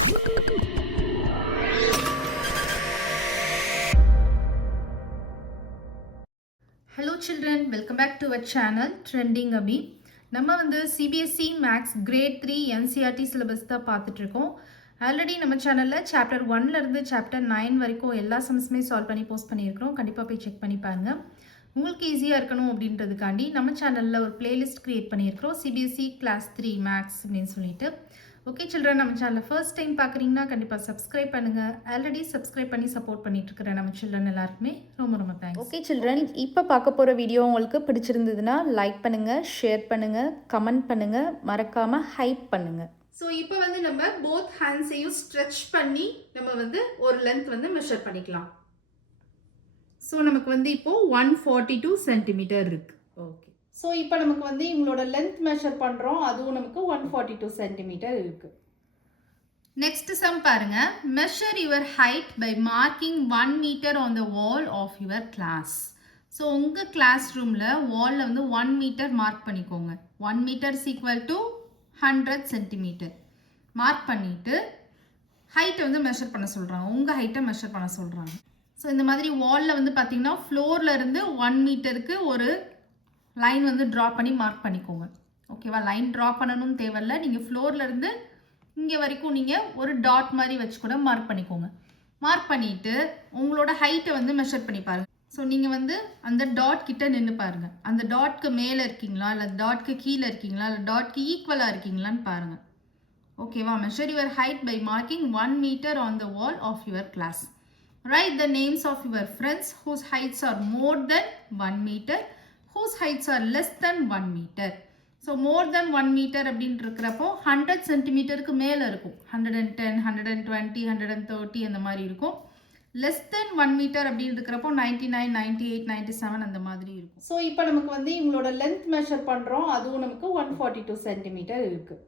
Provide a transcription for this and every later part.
Hello children, welcome back to our channel Trending Abhi. நம்ம வந்து CBSE Maths Grade 3 NCERT syllabus தான் பார்த்துட்டு இருக்கோம். ஆல்ரெடி நம்ம சேனலில் சாப்டர் 1ல இருந்து சாப்டர் 9 வரைக்கும் எல்லா சம்ஸுமே சால்வ் பண்ணி போஸ்ட் பண்ணியிருக்கிறோம். கண்டிப்பாக போய் செக் பண்ணி பாருங்க. உங்களுக்கு ஈஸியாக இருக்கணும் அப்படின்றதுக்காண்டி நம்ம சேனலில் ஒரு பிளேலிஸ்ட் கிரியேட் பண்ணியிருக்கிறோம், CBSE Class 3 Maths அப்படின்னு சொல்லிட்டு. ஓகே சில்ட்ரன், நம்ம சேனலை ஃபர்ஸ்ட் டைம் பார்க்குறீங்கன்னா கண்டிப்பாக சப்ஸ்கிரைப் பண்ணுங்கள். ஆல்ரெடி சப்ஸ்கிரைப் பண்ணி சப்போர்ட் பண்ணிட்டு இருக்கிற நம்ம சில்ட்ரன் எல்லாருக்குமே ரொம்ப ரொம்ப தேங்க்ஸ். ஓகே சில்ட்ரன், இப்போ பார்க்க போகிற வீடியோ உங்களுக்கு பிடிச்சிருந்ததுன்னா லைக் பண்ணுங்கள், ஷேர் பண்ணுங்கள், கமெண்ட் பண்ணுங்கள், மறக்காமல் ஹைப் பண்ணுங்கள். ஸோ இப்போ வந்து நம்ம போத் ஹேண்ட்ஸையும் ஸ்ட்ரெச் பண்ணி நம்ம வந்து ஒரு லென்த் வந்து மெஷர் பண்ணிக்கலாம். ஸோ நமக்கு வந்து இப்போது 142 சென்டிமீட்டர் இருக்குது. ஓகே, ஸோ இப்போ நமக்கு வந்து இவங்களோட லென்த் மெஷர் பண்ணுறோம், அதுவும் நமக்கு 142 சென்டிமீட்டர் இருக்குது. நெக்ஸ்ட் சம் பாருங்க. Measure your height by marking 1 metre on the wall of your class. So உங்கள் கிளாஸ் ரூமில் வாலில் வந்து 1 மீட்டர் மார்க் பண்ணிக்கோங்க. 1 metre is equal to 100 centimetre mark பண்ணிவிட்டு ஹைட்டை வந்து மெஷர் பண்ண சொல்கிறாங்க, உங்கள் ஹைட்டை மெஷர் பண்ண சொல்கிறாங்க. ஸோ இந்த மாதிரி வாலில் வந்து பார்த்தீங்கன்னா ஃப்ளோரில் இருந்து 1 மீட்டருக்கு ஒரு லைன் வந்து ட்ரா பண்ணி மார்க் பண்ணிக்கோங்க. ஓகேவா, லைன் ட்ரா பண்ணணும்னு தேவையில்லை, நீங்கள் ஃப்ளோர்லேருந்து இங்கே வரைக்கும் நீங்கள் ஒரு டாட் மாதிரி வச்சு கூட மார்க் பண்ணிக்கோங்க. மார்க் பண்ணிவிட்டு உங்களோட ஹைட்டை வந்து மெஷர் பண்ணி பாருங்கள். ஸோ நீங்கள் வந்து அந்த டாட் கிட்ட நின்று பாருங்கள், அந்த டாட்க்கு மேலே இருக்கீங்களா இல்லை டாட்க்கு கீழே இருக்கீங்களா இல்லை டாட்க்கு ஈக்குவலாக இருக்கீங்களான்னு பாருங்கள். ஓகேவா, measure your height by marking 1 metre on the wall of your class. Write the names of your friends whose heights are more than 1 meter, whose heights are less than 1 meter. So more than 1 metre அப்படின்னு இருக்கிறப்போ 100 சென்டிமீட்டருக்கு மேலே இருக்கும், 110, 120, 130 அந்த மாதிரி இருக்கும். Less than 1 metre அப்படின்னு இருக்கிறப்போ 99, 98, 97 அந்த மாதிரி இருக்கும். ஸோ இப்போ நமக்கு வந்து இவங்களோட லென்த் மெஷர் பண்ணுறோம், அதுவும் நமக்கு 142 சென்டிமீட்டர் இருக்குது.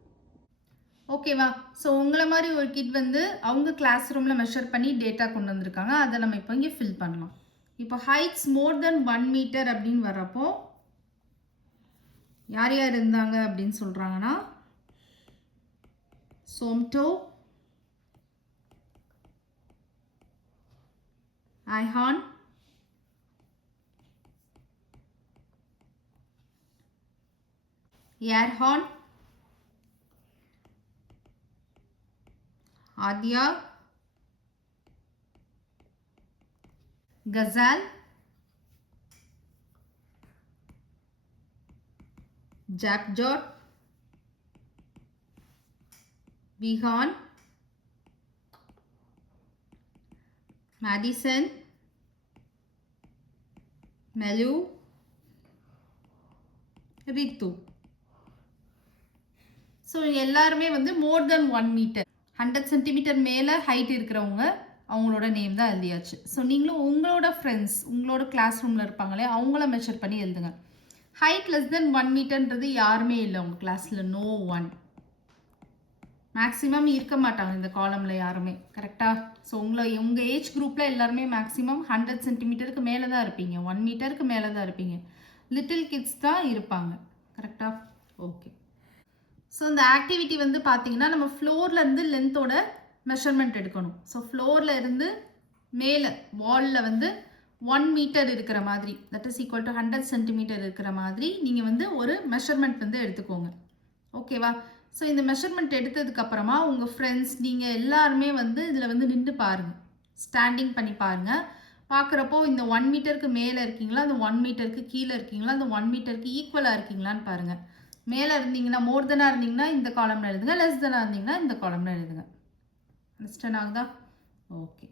ஓகேவா, ஸோ உங்களை மாதிரி ஒரு கிட் வந்து அவங்க கிளாஸ் ரூமில் மெஷர் பண்ணி டேட்டா கொண்டு வந்திருக்காங்க, அதை நம்ம இப்போ இங்கே ஃபில் பண்ணலாம். இப்போ ஹைட்ஸ் மோர் தென் 1 மீட்டர் அப்படின்னு வர்றப்போ யார் யார் இருந்தாங்க அப்படின்னு சொல்கிறாங்கன்னா சோம்டோ, ஐஹான், ஏர்ஹான், ஆத்யா, கசால், ஜாக்ஜாட், விஹான், மேடிசன், மெலு, ரித்து. ஸோ எல்லாருமே வந்து மோர் தென் 1 மீட்டர் 100 சென்டிமீட்டர் மேலே ஹைட் இருக்கிறவங்க அவங்களோட நேம் தான் எழுதியாச்சு. ஸோ நீங்களும் உங்களோட ஃப்ரெண்ட்ஸ் உங்களோட கிளாஸ் ரூமில் இருப்பாங்களே அவங்கள மெஷர் பண்ணி எழுதுங்க. ஹைட் லெஸ் தென் 1 மீட்டர்ன்றது யாருமே இல்லை உங்கள் கிளாஸில், நோ ஒன். மேக்ஸிமம் இருக்க மாட்டாங்க இந்த காலமில் யாருமே, கரெக்டாக? ஸோ உங்கள் ஏஜ் குரூப்பில் எல்லாருமே மேக்ஸிமம் 100 சென்டிமீட்டருக்கு மேலே தான் இருப்பீங்க, 1 மீட்டருக்கு மேலே தான் இருப்பீங்க. லிட்டில் கிட்ஸ் தான் இருப்பாங்க, கரெக்டாக? ஓகே, ஸோ இந்த ஆக்டிவிட்டி வந்து பார்த்தீங்கன்னா நம்ம ஃப்ளோர்லேருந்து லென்த்தோட மெஷர்மெண்ட் எடுக்கணும். ஸோ ஃப்ளோரில் இருந்து மேலே வாலில் வந்து 1 மீட்டர் இருக்கிற மாதிரி, that is equal to 100 centimetre இருக்கிற மாதிரி நீங்கள் வந்து ஒரு மெஷர்மெண்ட் வந்து எடுத்துக்கோங்க. ஓகேவா, ஸோ இந்த மெஷர்மெண்ட் எடுத்ததுக்கப்புறமா உங்கள் ஃப்ரெண்ட்ஸ் நீங்கள் எல்லாருமே வந்து இதில் வந்து நின்று பாருங்கள், ஸ்டாண்டிங் பண்ணி பாருங்கள். பார்க்குறப்போ இந்த 1 மீட்டருக்கு மேலே இருக்கீங்களா, அந்த 1 மீட்டருக்கு கீழே இருக்கீங்களா, அந்த 1 மீட்டருக்கு ஈக்குவலாக இருக்கீங்களான்னு பாருங்கள். மேலே இருந்தீங்கன்னா மோர் தெனாக இருந்தீங்கன்னா இந்த காலம்ல எழுதுங்க, லெஸ் தெனாக இருந்தீங்கன்னா இந்த காலம்ல எழுதுங்க. அண்டர்ஸ்டாண்ட் ஆகுதா? ஓகே,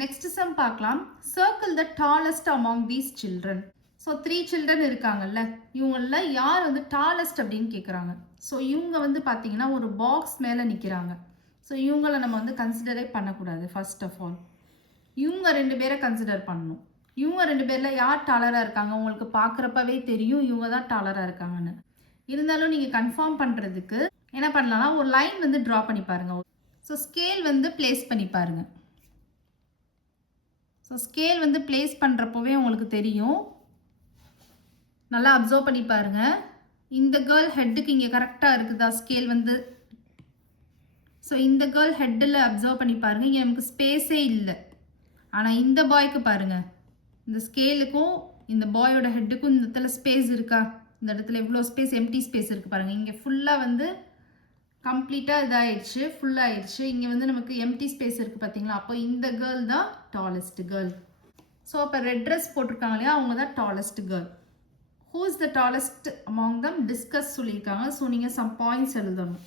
நெக்ஸ்ட் சம் பார்க்கலாம். Circle the tallest among these children. So 3 children இருக்காங்கல்ல, இவங்களில் யார் வந்து டாலஸ்ட் அப்படின்னு கேட்குறாங்க. ஸோ இவங்க வந்து பார்த்தீங்கன்னா ஒரு பாக்ஸ் மேலே நிற்கிறாங்க. ஸோ இவங்களை நம்ம வந்து கன்சிடரே பண்ணக்கூடாது. ஃபர்ஸ்ட் ஆஃப் ஆல் இவங்க 2 பேரை கன்சிடர் பண்ணணும். இவங்க 2 பேரில் யார் டாலராக இருக்காங்க உங்களுக்கு பார்க்குறப்பவே தெரியும் இவங்க தான் டாலராக இருக்காங்கன்னு. இருந்தாலும் நீங்கள் கன்ஃபார்ம் பண்ணுறதுக்கு என்ன பண்ணலாம்னா ஒரு லைன் வந்து ட்ரா பண்ணி பாருங்கள். ஸோ ஸ்கேல் வந்து பிளேஸ் பண்ணி பாருங்கள். ஸோ ஸ்கேல் வந்து பிளேஸ் பண்ணுறப்போவே உங்களுக்கு தெரியும், நல்லா அப்சர்வ் பண்ணி பாருங்கள். இந்த கேர்ள் ஹெட்டுக்கு இங்கே கரெக்டாக இருக்குதா ஸ்கேல் வந்து? ஸோ இந்த கேர்ள் ஹெட்டில் அப்சர்வ் பண்ணி பாருங்கள், இங்கே நமக்கு ஸ்பேஸே இல்லை. ஆனால் இந்த பாய்க்கு பாருங்கள், இந்த ஸ்கேலுக்கும் இந்த பாயோட ஹெட்டுக்கும் இந்த இடத்துல ஸ்பேஸ் இருக்கா? இந்த இடத்துல எவ்வளோ ஸ்பேஸ், எம்டி ஸ்பேஸ் இருக்குது பாருங்கள். இங்கே ஃபுல்லாக வந்து கம்ப்ளீட்டாக இதாகிடுச்சு, ஃபுல்லாகிடுச்சு. இங்கே வந்து நமக்கு எம்டி ஸ்பேஸ் இருக்குது பார்த்தீங்களா? அப்போ இந்த கேர்ள் தான் டாலஸ்ட் கேர்ள். ஸோ அப்போ ரெட் ட்ரெஸ் போட்டிருக்காங்க இல்லையா, அவங்க தான் tallest girl. Who is the tallest among them discuss சொல்லியிருக்காங்க. ஸோ நீங்கள் சம் பாயிண்ட்ஸ் எழுதணும்.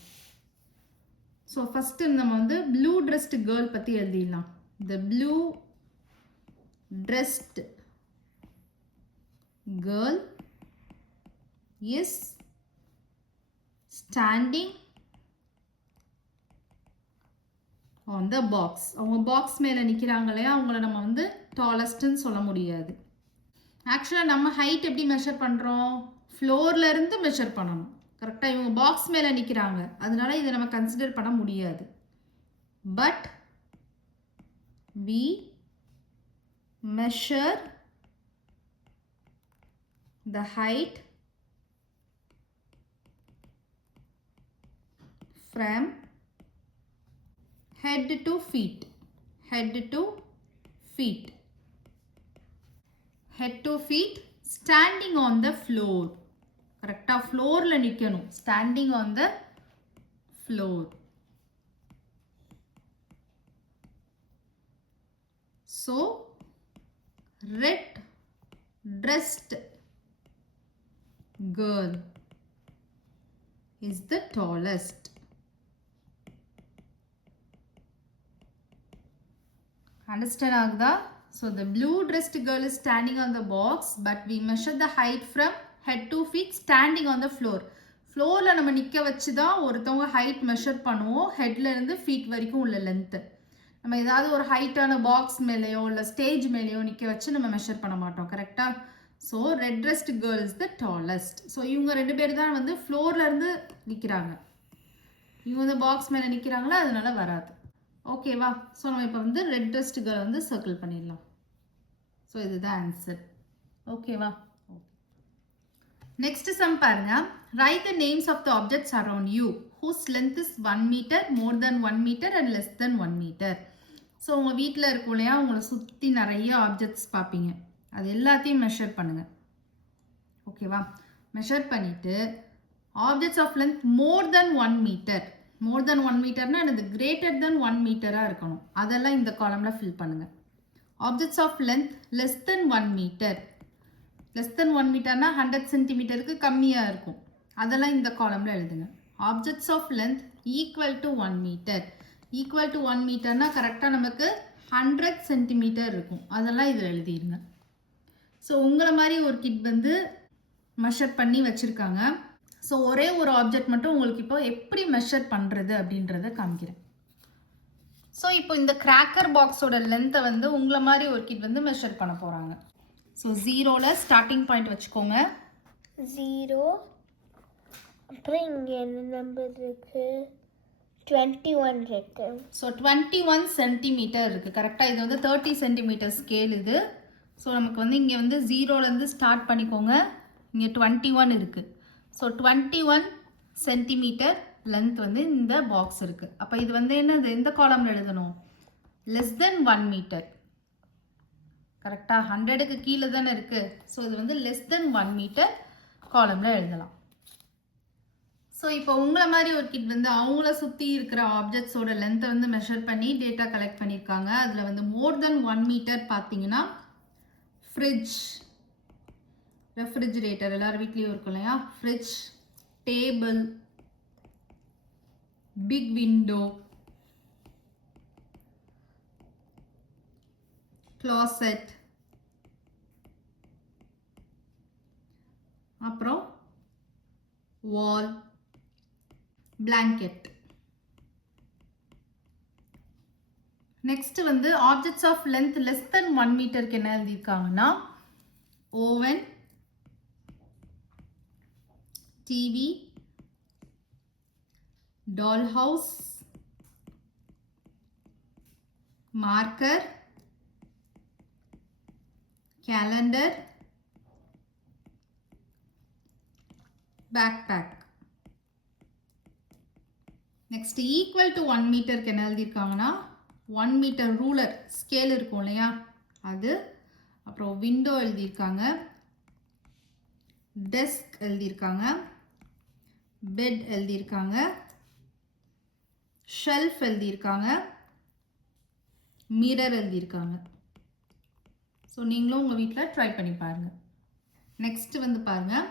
ஸோ ஃபஸ்ட்டு நம்ம வந்து ப்ளூ ட்ரெஸ்ட் கேர்ள் பற்றி எழுதிடலாம். The blue dressed girl is standing on the box. அவங்க பாக்ஸ் மேலே நிற்கிறாங்க இல்லையா, அவங்கள நம்ம வந்து டாலஸ்ட்னு சொல்ல முடியாது. ஆக்சுவலாக நம்ம ஹைட் எப்படி மெஷர் பண்ணுறோம்? ஃப்ளோர்லேருந்து மெஷர் பண்ணணும். கரெக்டாக இவங்க பாக்ஸ் மேலே நிற்கிறாங்க, அதனால இதை நம்ம கன்சிடர் பண்ண முடியாது. But we measure the height from head to feet. Head to feet. Head to feet standing on the floor. Correct. Floor la nikkanum. Standing on the floor. So red dressed girl is the tallest. Understand agda? So the blue dressed girl is standing on the box, but we measure the height from head to feet standing on the floor. ஃப்ளோரில் நம்ம நிற்க வச்சு தான் ஒருத்தவங்க height measure பண்ணுவோம், ஹெட்ல இருந்து feet வரைக்கும் உள்ள லென்த்து. நம்ம ஏதாவது ஒரு ஹைட்டான பாக்ஸ் மேலேயோ இல்லை ஸ்டேஜ் மேலேயோ நிற்க வச்சு நம்ம மெஷர் பண்ண மாட்டோம். கரெக்டாக? So red dressed girl is the tallest. So இவங்க ரெண்டு பேர் தான் வந்து ஃப்ளோர்லேருந்து நிற்கிறாங்க, இவங்க வந்து பாக்ஸ் மேலே நிற்கிறாங்களா, அதனால வராது. ஓகேவா? ஸோ நம்ம இப்போ வந்து ரெட் ட்ரெஸ்ட் கேர்ள் வந்து சர்க்கிள் பண்ணிடலாம். ஸோ இதுதான் ஆன்சர். ஓகேவா? நெக்ஸ்ட் சம் பாருங்க. Write the names of the objects around you whose length is 1 meter, more than 1 meter and less than 1 meter. So உங்கள் வீட்டில் இருக்கும் இல்லையா, உங்களை சுற்றி நிறைய ஆப்ஜெக்ட்ஸ் பார்ப்பீங்க, அது எல்லாத்தையும் மெஷர் பண்ணுங்கள். ஓகேவா? மெஷர் பண்ணிவிட்டு objects of length more than 1 metre, more than 1 மீட்டர்னா அது கிரேட்டர் தென் 1 மீட்டராக இருக்கணும், அதெல்லாம் இந்த காலமில் ஃபில் பண்ணுங்கள். Objects of length less than 1 metre, less than 1 மீட்டர்னா 100 சென்டிமீட்டருக்கு கம்மியாக இருக்கும், அதெல்லாம் இந்த காலமில் எழுதுங்க. Objects of length equal to 1 metre, equal to 1 மீட்டர்னா கரெக்டாக நமக்கு 100 சென்டிமீட்டர் இருக்கும், அதெல்லாம் இதில் எழுதிடுங்க. ஸோ உங்களை மாதிரி ஒரு கிட் வந்து மெஷர் பண்ணி வச்சுருக்காங்க. ஸோ ஒரே ஒரு ஆப்ஜெக்ட் மட்டும் உங்களுக்கு இப்போ எப்படி மெஷர் பண்ணுறது அப்படின்றத காமிக்கிறேன். ஸோ இப்போ இந்த கிராக்கர் பாக்ஸோட லென்த்தை வந்து உங்களை மாதிரி ஒரு கிட் வந்து மெஷர் பண்ண போகிறாங்க. ஸோ 0ல் ஸ்டார்டிங் பாயிண்ட் வச்சுக்கோங்க. 0, அப்புறம் இங்கே என்ன நம்பர் இருக்கு? 21 இருக்கு. ஸோ 21 சென்டிமீட்டர் இருக்குது. கரெக்டாக இது வந்து 30 சென்டிமீட்டர் ஸ்கேல் இது. ஸோ நமக்கு வந்து இங்கே வந்து 0லேருந்து ஸ்டார்ட் பண்ணிக்கோங்க, இங்கே 21 இருக்குது. ஸோ 21 சென்டிமீட்டர் லென்த் வந்து இந்த பாக்ஸ் இருக்குது. அப்போ இது வந்து என்னது, இந்த காலமில் எழுதணும் லெஸ் தென் 1 மீட்டர். கரெக்டாக 100க்கு கீழே தானே இருக்குது. ஸோ இது வந்து லெஸ் தென் 1 மீட்டர் காலமில் எழுதலாம். ஸோ இப்போ உங்களை மாதிரி ஒரு கிட் வந்து அவங்கள சுற்றி இருக்கிற ஆப்ஜெக்ட்ஸோட லென்த்தை வந்து மெஷர் பண்ணி டேட்டா கலெக்ட் பண்ணியிருக்காங்க. அதில் வந்து மோர் தென் 1 மீட்டர் பார்த்தீங்கன்னா ஃப்ரிட்ஜ், ரெஃப்ரிஜிரேட்டர் எல்லாரும் வீட்லேயும் இருக்கும் இல்லையா, fridge, table, big window, closet, அப்புறம் வால், blanket. நெக்ஸ்ட் வந்து objects of length less than 1 மீட்டருக்கு என்ன எழுதியிருக்காங்கன்னா oven, TV, doll house, marker, calendar, backpack. Next equal to 1 மீட்டருக்கு என்ன எழுதியிருக்காங்கன்னா 1 மீட்டர் ரூலர் ஸ்கேல் இருக்கும் இல்லையா அது, அப்புறம் விண்டோ எழுதியிருக்காங்க, டெஸ்க் எழுதியிருக்காங்க, பெட் எழுதியிருக்காங்க, ஷெல்ஃப் எழுதியிருக்காங்க, மிரர் எழுதியிருக்காங்க. ஸோ நீங்களும் உங்கள் வீட்டில் ட்ரை பண்ணி பாருங்கள். நெக்ஸ்ட் வந்து பாருங்கள்,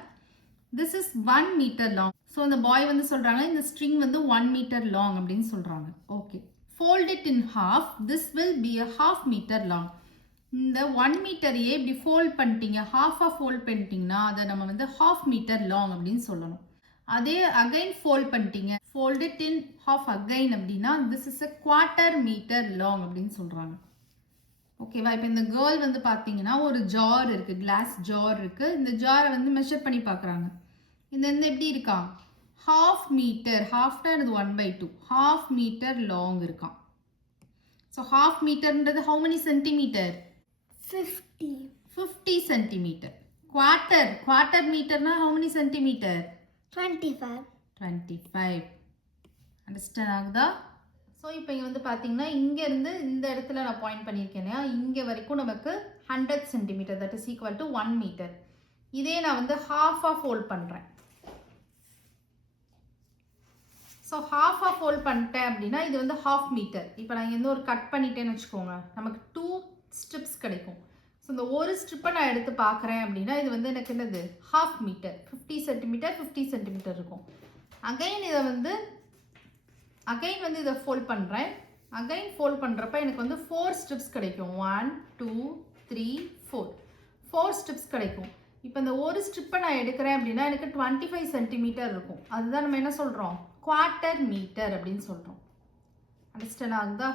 this is 1 metre long. So அந்த பாய் வந்து சொல்கிறாங்க இந்த ஸ்ட்ரிங் வந்து 1 மீட்டர் லாங் அப்படின்னு சொல்கிறாங்க. Okay, fold it in half, this will be a half meter long. இந்த 1 மீட்டரையே இப்படி ஃபோல்ட் பண்ணிட்டீங்க, ஹாஃபாக ஃபோல்ட் பண்ணிட்டீங்கன்னா அதை நம்ம வந்து half meter long அப்படின்னு சொல்லணும். அதே அகைன் ஃபோல்ட் பண்ணிட்டீங்க, fold it in half again அப்படின்னா this is a quarter meter long அப்படின்னு சொல்கிறாங்க. ஓகேவா? இப்போ இந்த கேர்ள் வந்து பார்த்தீங்கன்னா ஒரு ஜார் இருக்குது, கிளாஸ் ஜார் இருக்குது. இந்த ஜாரை வந்து மெஷர் பண்ணி பார்க்குறாங்க. இந்த எப்படி இருக்கான், half meter, halfனா இது 1/2, half meter long இருக்கான். So half meterன்றது how many centimeter? 50 centimeter. quarter meterனா how many centimeter? 25. Understand ஆகுதா? ஸோ இப்போ இங்கே வந்து பார்த்தீங்கன்னா இங்கேருந்து இந்த இடத்துல நான் பாயிண்ட் பண்ணியிருக்கேன் இல்லையா, இங்கே வரைக்கும் நமக்கு 100 centimetre, that is equal to 1 metre. இதே நான் வந்து ஹாஃபாக ஃபோல்ட் பண்ணுறேன். ஸோ ஹாஃபாக ஃபோல்ட் பண்ணிட்டேன் அப்படின்னா இது வந்து ஹாஃப் மீட்டர். இப்போ நான் இங்கேருந்து ஒரு கட் பண்ணிட்டேன்னு வச்சுக்கோங்க, நமக்கு 2 ஸ்ட்ரிப்ஸ் கிடைக்கும். ஸோ இந்த ஒரு ஸ்ட்ரிப்பை நான் எடுத்து பார்க்குறேன் அப்படின்னா இது வந்து எனக்கு என்னது ஹாஃப் மீட்டர், 50 சென்டிமீட்டர் இருக்கும். அகைன் இதை ஃபோல்ட் பண்ணுறேன். அகைன் ஃபோல்ட் பண்ணுறப்ப எனக்கு வந்து 4 ஸ்ட்ரிப்ஸ் கிடைக்கும். 1 2 3 4 ஸ்ட்ரிப்ஸ் கிடைக்கும். இப்போ இந்த ஒரு ஸ்ட்ரிப்பை நான் எடுக்கிறேன் அப்படின்னா எனக்கு 25 சென்டிமீட்டர் இருக்கும். அதுதான் நம்ம என்ன சொல்கிறோம், குவார்ட்டர் மீட்டர் அப்படின்னு சொல்கிறோம். அண்டர்ஸ்டாண்ட் ஆகுதா?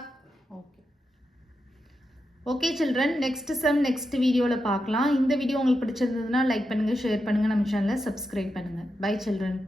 ஓகே சில்ட்ரன், நெக்ஸ்ட் நெக்ஸ்ட் வீடியோவில் பார்க்கலாம். இந்த வீடியோ உங்களுக்கு பிடிச்சிருந்ததுன்னா லைக் பண்ணுங்கள், ஷேர் பண்ணுங்கள், நம்ம சேனலை சப்ஸ்கிரைப் பண்ணுங்கள். Bye children.